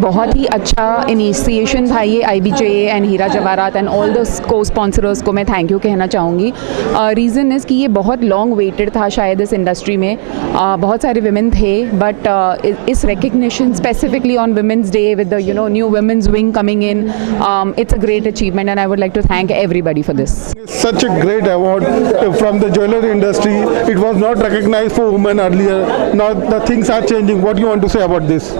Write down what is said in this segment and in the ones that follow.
बहुत ही अच्छा इनिशिएशन था ये IBJ एंड हीरा जवाहरात एंड ऑल द को स्पॉन्सर्स को मैं थैंक यू कहना चाहूँगी। रीज़न इज़ कि ये बहुत लॉन्ग वेटेड था शायद इस इंडस्ट्री में। बहुत सारे विमेन थे but this recognition specifically on women's day with the new women's wing coming in, it's a great achievement and I would like to thank everybody for this. Such a great award from the jewelry industry. It was not recognized for women earlier. Now the things are changing. What do you want to say about this?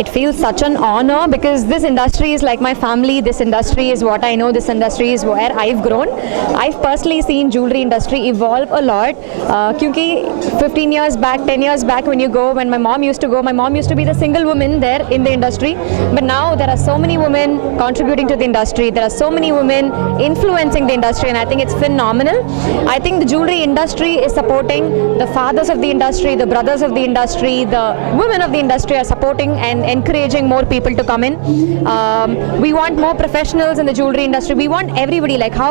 It feels such an honor because this industry is like my family. This industry is what I know. This industry is where I've grown. I've personally seen jewelry industry evolve a lot. क्योंकि 15 years back, 10 years back when you go, when my mom used to go, my mom used to be the single woman there in the industry. But now there are so many women contributing to the industry. There are so many women influencing the industry, and I think it's phenomenal. I think the jewelry industry is supporting the fathers of the industry, the brothers of the industry, the women of the industry are supporting and encouraging more people to come in. We want more professionals in the jewelry industry. We want everybody, like how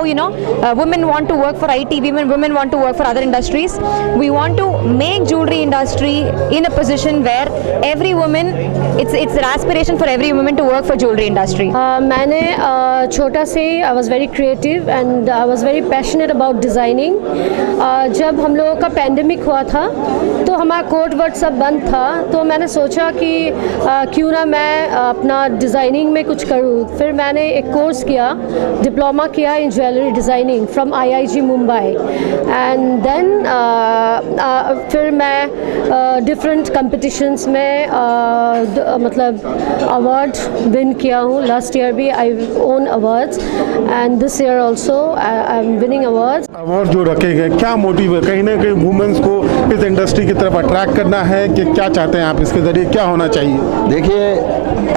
women want to work for IT, women want to work for other industries. We want to make jewelry industry in a position where every woman, it's an aspiration for every woman to work for jewelry industry. मैंने छोटा से I was very creative and I was very passionate about designing. जब हम लोगों का pandemic हुआ था तो हमारा कोड वर्ड सब बंद था, तो मैंने सोचा कि क्यों ना मैं अपना डिज़ाइनिंग में कुछ करूँ। फिर मैंने एक कोर्स किया, डिप्लोमा किया in jewellery designing from IIG Mumbai and then फिर मैं डिफरेंट कंपटीशंस में मतलब अवार्ड विन किया हूँ। लास्ट ईयर भी I won awards and this year also I am winning awards. Award जो रखे गए, क्या मोटिव है? कहीं ना कहीं वुमेन्स को इस इंडस्ट्री की तरफ अट्रैक्ट करना है कि क्या चाहते हैं आप इसके ज़रिए, क्या होना चाहिए? देखिए,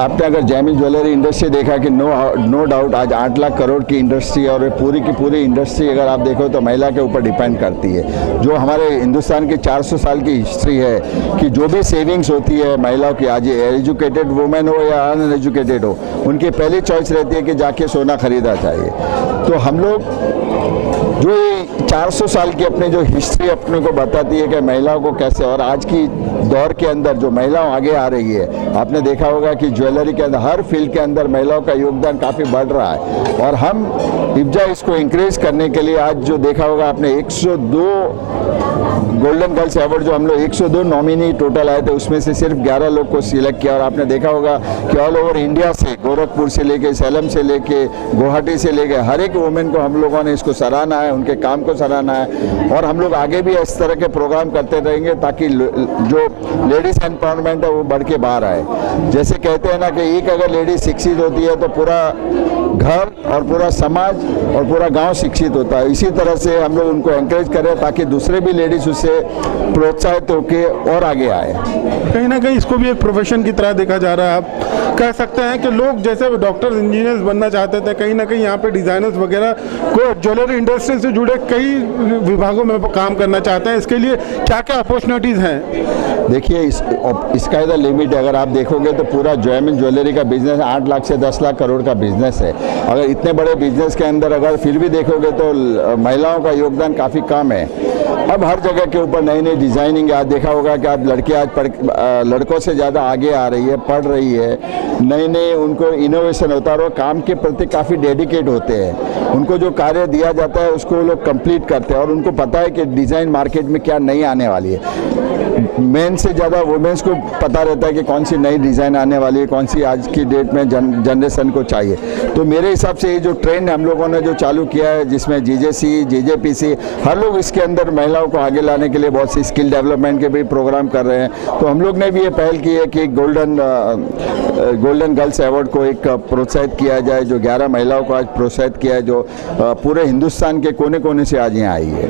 आपने अगर जैमिन ज्वेलरी इंडस्ट्री देखा कि नो डाउट आज 8 लाख करोड़ की इंडस्ट्री और पूरी की पूरी इंडस्ट्री अगर आप देखो तो महिला के ऊपर डिपेंड करती है। जो हमारे हिंदुस्तान की 400 साल की हिस्ट्री है कि जो भी सेविंग्स होती है महिलाओं की, आज एजुकेटेड वुमेन हो या अनएजुकेटेड हो, उनकी पहली चॉइस रहती है कि जाके सोना खरीदा चाहिए। तो हम लोग जो 400 साल की अपनी जो हिस्ट्री अपने को बताती है कि महिलाओं को कैसे, और आज की दौर के अंदर जो महिलाओं आगे आ रही है, आपने देखा होगा कि ज्वेलरी के अंदर हर फील्ड के अंदर महिलाओं का योगदान काफ़ी बढ़ रहा है और हम IBJ इसको इंक्रीज करने के लिए आज जो देखा होगा आपने 102 गोल्डन गर्ल्स अवार्ड जो हम लोग 102 नॉमिनी टोटल आए थे, उसमें से सिर्फ 11 लोग को सिलेक्ट किया और आपने देखा होगा कि ऑल ओवर इंडिया से, गोरखपुर से लेके सैलम से लेके गुवाहाटी से लेके हर एक वुमेन को हम लोगों ने इसको सराहना है, उनके काम को सराहना है और हम लोग आगे भी इस तरह के प्रोग्राम करते रहेंगे ताकि जो लेडीज एम्पावरमेंट है वो बढ़ के बाहर आए। जैसे कहते हैं ना कि एक अगर लेडीज शिक्षित होती है तो पूरा घर और पूरा समाज और पूरा गांव शिक्षित होता है। इसी तरह से हम लोग उनको एनकरेज करें ताकि दूसरे भी लेडीज उससे प्रोत्साहित होकर और आगे आए। कहीं ना कहीं इसको भी एक प्रोफेशन की तरह देखा जा रहा है। आप कह सकते हैं कि लोग जैसे डॉक्टर्स, इंजीनियर्स बनना चाहते थे, कहीं ना कहीं यहाँ पे डिज़ाइनर्स वगैरह को ज्वेलरी इंडस्ट्री से जुड़े कई विभागों में काम करना चाहते हैं। इसके लिए क्या क्या अपॉर्चुनिटीज़ हैं? देखिए, इसका इधर लिमिट है। अगर आप देखोगे तो पूरा जैमिन ज्वेलरी का बिजनेस 8 लाख से 10 लाख करोड़ का बिजनेस है। अगर इतने बड़े बिजनेस के अंदर अगर फिर भी देखोगे तो महिलाओं का योगदान काफ़ी कम है। अब हर जगह के ऊपर नई नई डिज़ाइनिंग, आज देखा होगा कि आप लड़के आज लड़कों से ज़्यादा आगे आ रही है, पढ़ रही है, नए नए उनको इनोवेशन होता है और काम के प्रति काफ़ी डेडिकेट होते हैं। उनको जो कार्य दिया जाता है उसको वो लोग कंप्लीट करते हैं और उनको पता है कि डिज़ाइन मार्केट में क्या नई आने वाली है। मेन से ज़्यादा वुमेन्स को पता रहता है कि कौन सी नई डिज़ाइन आने वाली है, कौन सी आज की डेट में जनरेशन को चाहिए। तो मेरे हिसाब से ये जो ट्रेंड हम लोगों ने जो चालू किया है, जिसमें GJC, JJPC, हर लोग इसके अंदर महिलाओं को आगे लाने के लिए बहुत सी स्किल डेवलपमेंट के भी प्रोग्राम कर रहे हैं। तो हम लोग ने भी ये पहल की है कि गोल्डन गर्ल्स अवार्ड को एक प्रोत्साहित किया जाए, जो 11 महिलाओं को आज प्रोत्साहित किया है, जो पूरे हिंदुस्तान के कोने कोने से आज यहाँ आई है।